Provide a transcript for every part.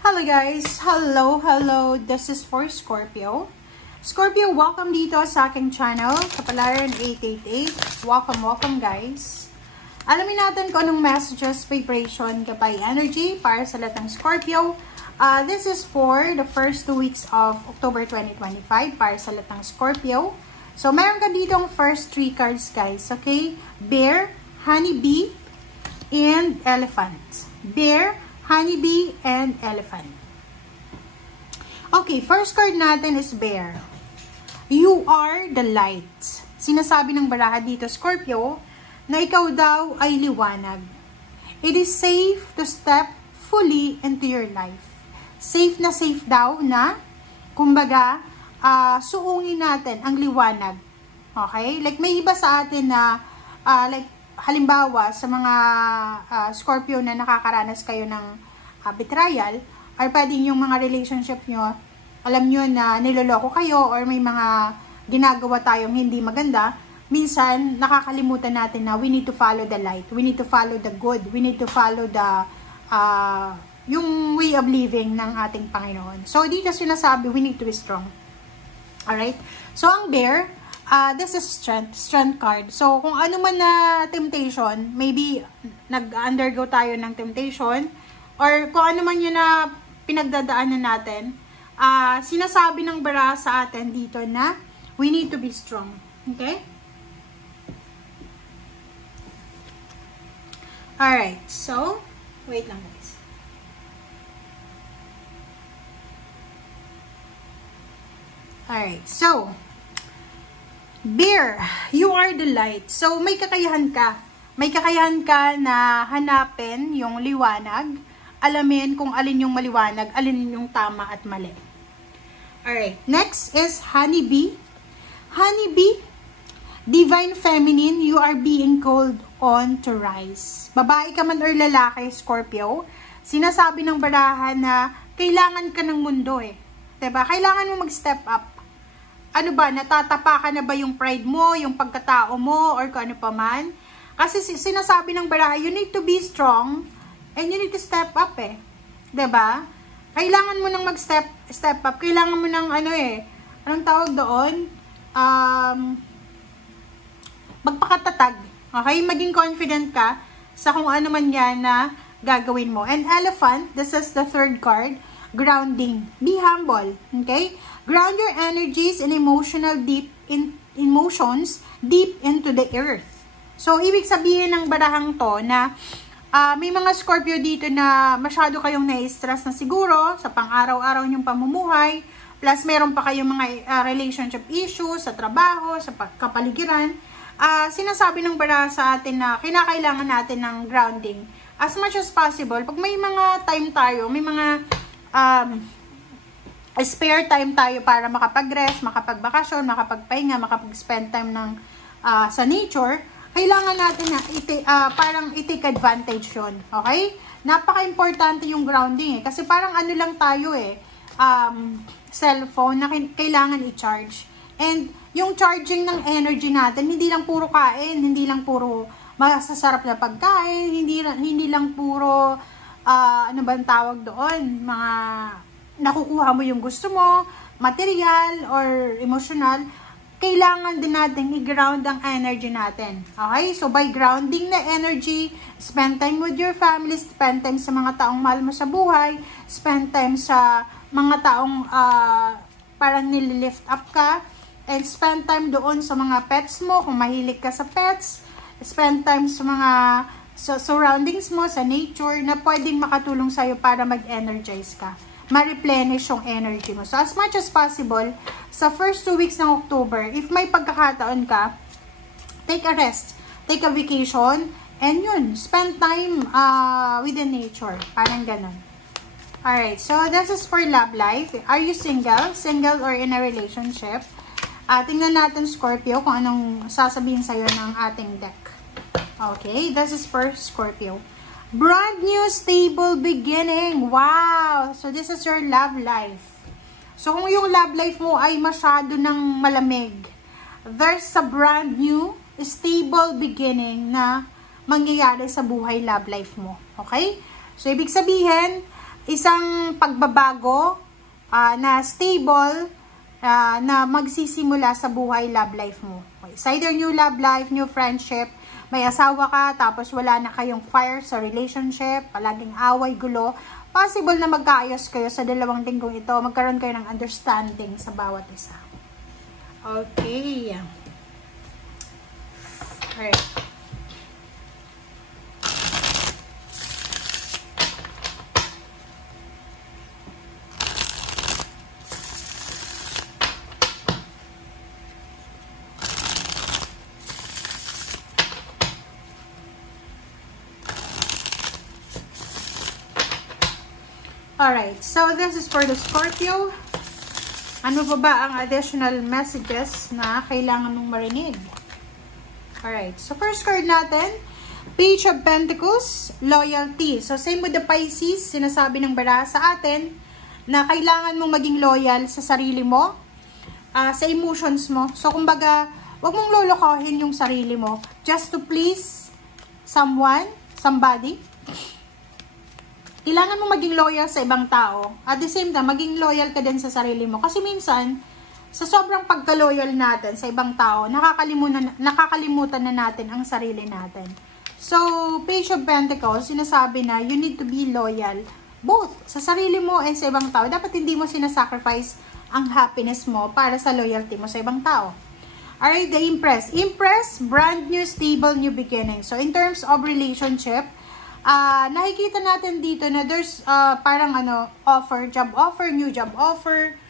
Hello guys! Hello! This is for Scorpio. Scorpio, welcome dito sa aking channel, Kapalaran 888. Welcome guys. Alamin natin kung anong messages, vibration, kapay energy para sa lahat ng Scorpio. This is for the first 2 weeks of October 2025 para sa lahat ng Scorpio. So, meron ka dito ang first 3 cards guys, okay? Bear, Honeybee, and Elephant. Bear, Honeybee, and Elephant. Okay, first card natin is Bear. You are the light. Sinasabi ng baraha dito, Scorpio, na ikaw daw ay liwanag. It is safe to step fully into your life. Safe na safe daw na, kumbaga, suungin natin ang liwanag. Okay? Like, may iba sa atin na, halimbawa, sa mga Scorpio na nakakaranas kayo ng betrayal, or pwedeng yung mga relationship nyo, alam nyo na niloloko kayo, or may mga ginagawa tayong hindi maganda, minsan, nakakalimutan natin na we need to follow the light, we need to follow the good, we need to follow the, yung way of living ng ating Panginoon. So, dito sinasabi, we need to be strong. Alright? So, ang Bear, this is strength card. So, kung ano man na temptation, maybe nag-undergo tayo ng temptation, or kung ano man yun na pinagdadaanan natin, sinasabi ng bara sa atin dito na we need to be strong. Okay? Alright. So, wait lang guys. Alright. So, Bear, you are the light. So, may kakayahan ka. May kakayahan ka na hanapin yung liwanag, alamin kung alin yung maliwanag, alin yung tama at mali. Alright, next is Honeybee. Honeybee, divine feminine, you are being called on to rise. Babae ka man or lalaki, Scorpio, sinasabi ng barahan na kailangan ka ng mundo eh. Diba? Kailangan mo mag-step up. Ano ba, natatapakan na ba yung pride mo, yung pagkatao mo, or kung ano pa man? Kasi sinasabi ng baraha, you need to be strong, and you need to step up eh. Diba? Kailangan mo nang mag-step up. Kailangan mo nang anong tawag doon? Magpakatatag. Okay? Maging confident ka sa kung ano man yan na gagawin mo. And Elephant, this is the third card, grounding. Be humble. Okay? Ground your energies and emotions deep into the earth. So, ibig sabihin ng barahang to na may mga Scorpio dito na masyado kayong na-stress na siguro sa pang-araw-araw niyong pamumuhay. Plus, meron pa kayong mga relationship issues sa trabaho, sa kapaligiran. Sinasabi ng baraha sa atin na kinakailangan natin ng grounding as much as possible. Pag may mga time tayo, may mga spare time tayo para makapag-rest, makapagbakasyon, makapagpahinga, makapag-spend time sa nature, kailangan natin na parang i-take advantage yun. Okay? Napaka-importante yung grounding eh. Kasi parang ano lang tayo eh, cellphone na kailangan i-charge. And yung charging ng energy natin, hindi lang puro kain, hindi lang puro masasarap na pagkain, hindi lang puro, ano ba ang tawag doon, mga nakukuha mo yung gusto mo, material or emotional, kailangan din natin i-ground ang energy natin. Okay? So, by grounding na energy, spend time with your family, spend time sa mga taong mahal mo sa buhay, spend time sa mga taong parang nililift up ka, and spend time doon sa mga pets mo, kung mahilig ka sa pets, spend time sa mga surroundings mo, sa nature, na pwedeng makatulong sa'yo para mag-energize ka, ma-replenish yung energy mo. So, as much as possible, sa first 2 weeks ng October, if may pagkakataon ka, take a rest, take a vacation, and yun, spend time with the nature. Parang ganun. Alright, so this is for love life. Are you single? Single or in a relationship? Tingnan natin, Scorpio, kung anong sasabihin sa'yo ng ating deck. Okay, this is for Scorpio. Brand new, stable beginning. Wow! So, this is your love life. So, kung yung love life mo ay masyado ng malamig, there's a brand new, stable beginning na mangyayari sa buhay love life mo. Okay? So, ibig sabihin, isang pagbabago na stable, na magsisimula sa buhay love life mo. It's either new love life, new friendship, may asawa ka, tapos wala na kayong fire sa relationship, palaging away, gulo. Possible na magkaayos kayo sa 2 linggong ito, magkaroon kayo ng understanding sa bawat isa. Okay. Alright. Alright, so this is for the Scorpio. Ano ba ang additional messages na kailangan mong marinig? Alright, so first card natin, Page of Pentacles, Loyalty. So same with the Pisces, sinasabi ng baraha sa atin na kailangan mong maging loyal sa sarili mo, sa emotions mo. So kumbaga, wag mong lolokohin yung sarili mo just to please someone, somebody. Kailangan mo maging loyal sa ibang tao. At the same time, maging loyal ka din sa sarili mo. Kasi minsan, sa sobrang pagka-loyal natin sa ibang tao, nakakalimutan na natin ang sarili natin. So, Page of Pentacles, sinasabi na you need to be loyal both sa sarili mo and sa ibang tao. Dapat hindi mo sinasacrifice ang happiness mo para sa loyalty mo sa ibang tao. Alright, the Empress. Empress, brand new, stable, new beginning. So, in terms of relationship, nakikita natin dito na there's parang offer, job offer, new job offer,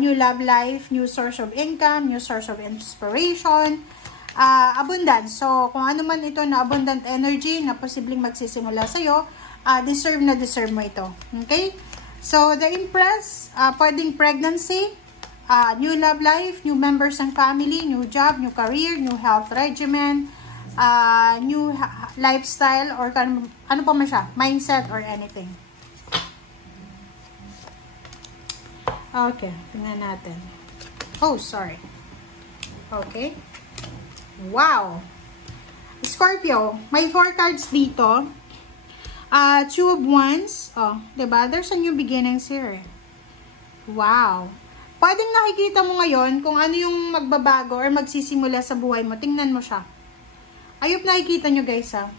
new love life, new source of income, new source of inspiration, abundance. So, kung ano man ito na abundant energy na posibleng magsisimula sa'yo, deserve na deserve mo ito. Okay? So, the Empress, pwedeng pregnancy, new love life, new members ng family, new job, new career, new health regimen, new lifestyle, or ano pa man siya, mindset or anything. Okay, tingnan natin. Oh, sorry. Okay. Wow. Scorpio, may 4 cards dito. 2 of Wands. Oh, diba? There's a new beginnings here. Wow. Pwedeng nakikita mo ngayon kung ano yung magbabago or magsisimula sa buhay mo. Tingnan mo siya. Ayop nakikita nyo guys ha.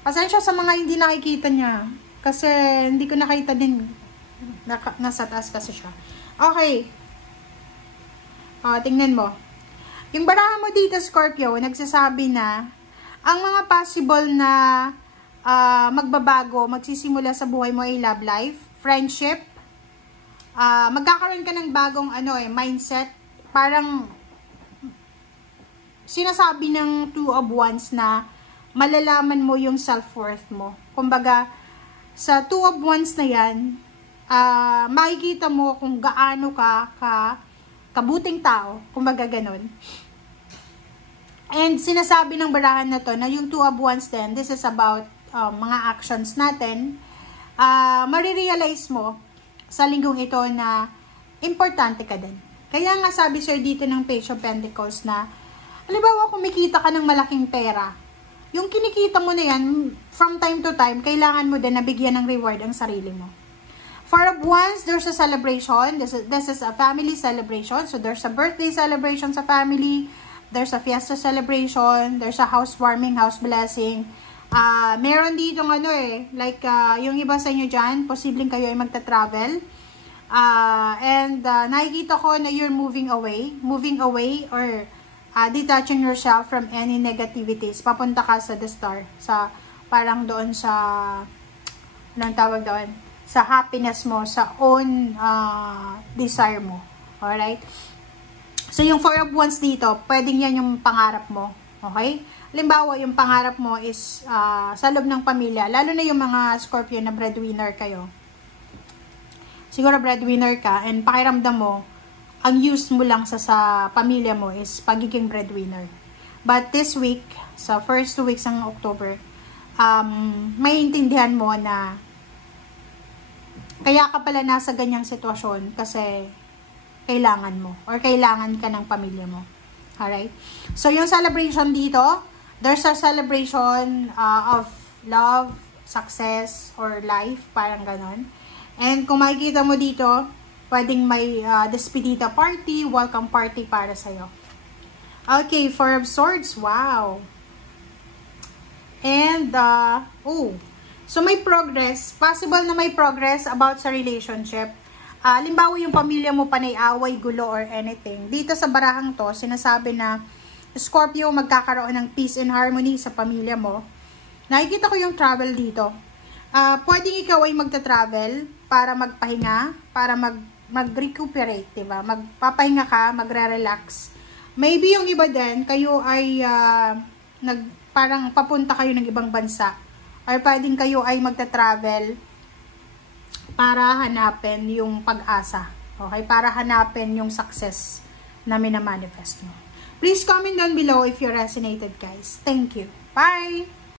Pasensya sa mga hindi nakikita niya. Kasi hindi ko nakita din. Nasa taas kasi siya. Okay. Tingnan mo. Yung baraha mo dito Scorpio, nagsasabi na ang mga possible na magbabago, magsisimula sa buhay mo ay love life, friendship, magkakaroon ka ng bagong mindset. Parang sinasabi ng 2 of Wands na malalaman mo yung self-worth mo. Kumbaga, sa 2 of Wands na yan, makikita mo kung gaano ka kabuting tao. Kumbaga, ganun. And sinasabi ng barahan na to, na yung 2 of Wands din, this is about mga actions natin, marirealize mo sa linggong ito na importante ka din. Kaya nga sabi sir dito ng Page of Pentacles na halimbawa, kumikita ka ng malaking pera, yung kinikita mo na yan, from time to time, kailangan mo din nabigyan ng reward ang sarili mo. For Wands, there's a celebration. This is a family celebration. So, there's a birthday celebration sa family. There's a fiesta celebration. There's a housewarming, house blessing. Meron dito like, yung iba sa inyo dyan, posibleng kayo ay magta-travel. Nakikita ko na you're moving away or detaching yourself from any negativities. Papunta ka sa the star. Parang doon sa, anong tawag doon? Sa happiness mo, sa own desire mo. Alright? So, yung 4 of Wands dito, pwedeng yan yung pangarap mo. Okay? Halimbawa, yung pangarap mo is sa loob ng pamilya. Lalo na yung mga Scorpio na breadwinner kayo. Siguro breadwinner ka and pakiramdam mo, ang use mo lang sa pamilya mo is pagiging breadwinner. But this week, sa first 2 weeks ng October, maiintindihan mo na kaya ka pala nasa ganyang sitwasyon kasi kailangan mo or kailangan ka ng pamilya mo. Alright? So, yung celebration dito, there's a celebration of love, success or life, parang ganon. And kung makikita mo dito, pwedeng may despedida party, welcome party para sa'yo. Okay, Four of Swords, wow. And, so may progress, possible na may progress about sa relationship. Halimbawa yung pamilya mo panay away, gulo, or anything. Dito sa barahang to, sinasabi na Scorpio, magkakaroon ng peace and harmony sa pamilya mo. Nakikita ko yung travel dito. Pwedeng ikaw ay magta-travel para magpahinga, para mag-recuperate, diba? Magpapahinga ka, magre-relax. Maybe yung iba din, kayo ay parang papunta kayo ng ibang bansa. Or pwedeng kayo ay magta-travel para hanapin yung pag-asa. Okay? Para hanapin yung success na minamanifest mo. Please comment down below if you resonated, guys. Thank you. Bye!